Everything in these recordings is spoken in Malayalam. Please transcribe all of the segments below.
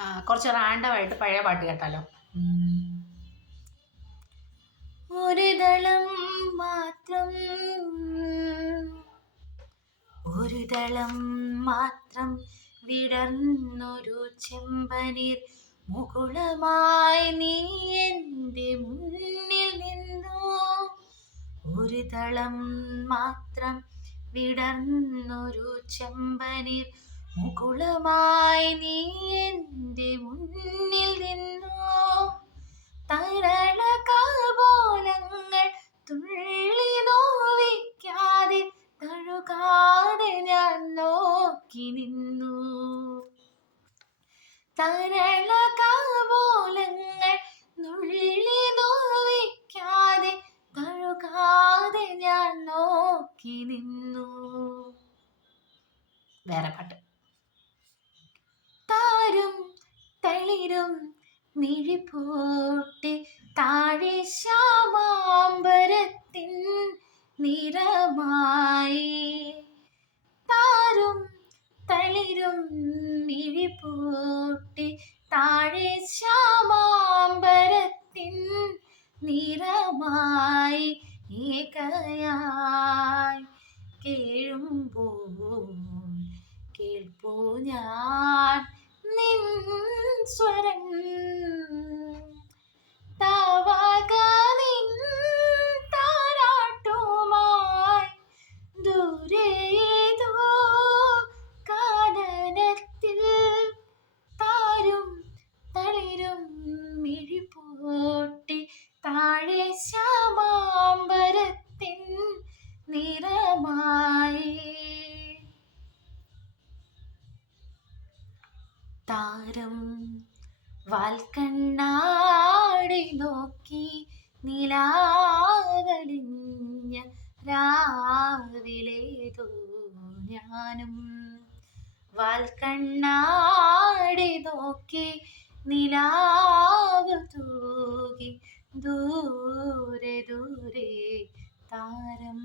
കുറച്ച് റാൻഡമായിട്ട് പഴയ പാട്ട് കേട്ടാലോ. ഒരു ദളം മാത്രം, ഒരു ദളം മാത്രം വിടർന്നൊരു ചെമ്പനീർ മുകുളമായി നീ എൻ്റെ മുന്നിൽ നിന്നു. ഒരു ദളം മാത്രം വിടർന്നൊരു ചെമ്പനീർ മുകുളമായി നീ എൻ്റെ മുന്നിൽ നിന്നു. തരള കാർബോലങ്ങൾ തുള്ളി നോവിക്കാതെ തഴുകാതെ ഞാൻ നോക്കി നിന്നു. തരള കാർബോലങ്ങൾ നുള്ളി നോവിക്കാതെ തഴുകാതെ ഞാൻ നോക്കി നിന്നു. വേറെ പാട്ട്. താരും തളിരും മിഴിപൂട്ടി താഴെ ശ്യാമാംബരത്തിൻ നിറമായി. താരും തളിരും മിഴിപൂട്ടി താഴെ ശ്യാമാംബരത്തിൻ നിറമായി. ഏകയായി കേഴുമ്പോൾ കേൾപ്പൂ ഞാൻ നിൻ സ്വരം. താവാക നിൻ താരാട്ടുമായി ദൂരേതോ കാനനത്തിൽ. താരും തളിരും മിഴിപൂട്ടി താഴെ ശ്യാമാംബരത്തിൻ നിറമായി. താരം വാൽക്കണ്ണാടി നോക്കി നിലാവലിഞ്ഞ രാവിലേതോ ഞാനും. വാൽക്കണ്ണാടി നോക്കി നിലാവ് തൂകി ദൂരെ ദൂരെ താരം.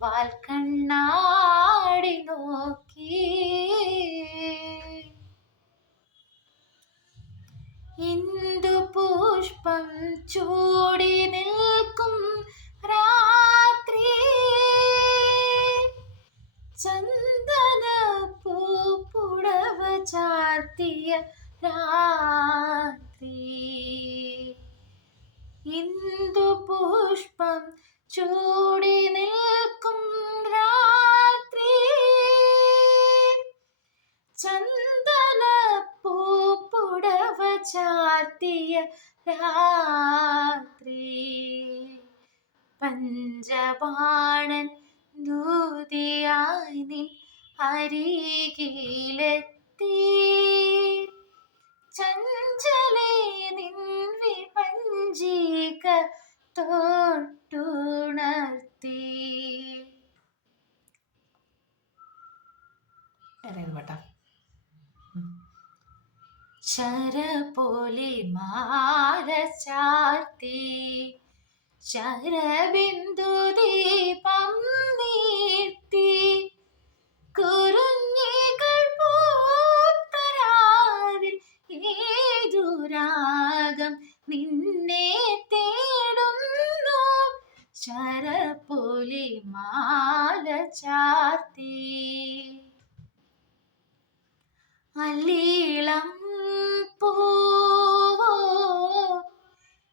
വാൽക്കണ്ണാടി നോക്കി. ഇന്ദു പുഷ്പം ചൂടി നിൽക്കും രാത്രി, ചന്ദന പൂപ്പുടവ ചാർത്തിയ രാത്രി. ഇന്ദു പുഷ്പം ചൂടി നിൽക്കും രാത്രി, ചന്ദന പൂപ്പുടവ ചാർത്തിയ രാത്രി. പഞ്ചബാണൻ ദൂതിയായി നിൻ അരികിലെത്തി. ചഞ്ചലേ നിൻ വിപഞ്ചിക തൊട്ടുണർത്തി. പാട്ടാ. ശരപോലെ മാല ചാർത്തി ശരബിന്ദു ദീപം നീർത്തി. കുറുഞ്ഞികൾ പൂത്തരാവിൽ ഏതു രാഗം നിന്നെ തേടുന്നു. ശരപോലെ മാല ചാർത്തി. അല്ലീളം പൂവോ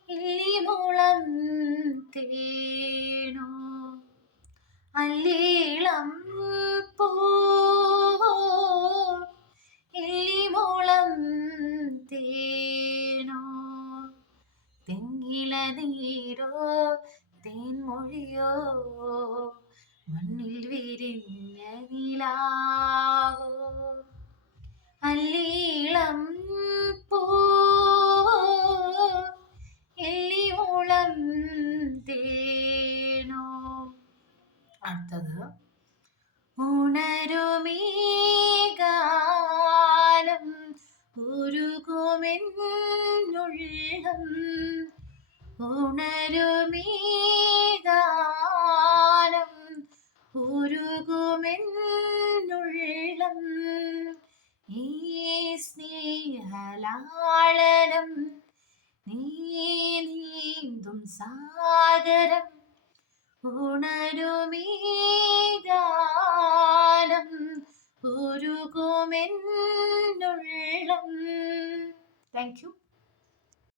ഇല്ലിമുളം തേനോ. അല്ലീളം പൂവോ ഇല്ലിമുളം തേനോ. തെങ്ങില നീരോ തേൻമൊഴിയോ മണ്ണിൽ വിരിഞ്ഞ നിലാവോ. അല്ലീളം പൂവോ ഇല്ലിമുളം തേനോ. അടുത്തത്. ഉണരുമീ ഗാനം ഉരുകുമെന്നുള്ളം. ഉണരുമീ ഗാനം ഉരുകുമെന്നുള്ളം. ഈ സ്നേഹ സ്നേഹലാളനം നീ നീന്തും സാഗരം ഉണരുമീ ഗാനം ഉരുകുമെന്നുള്ളം. Thank you.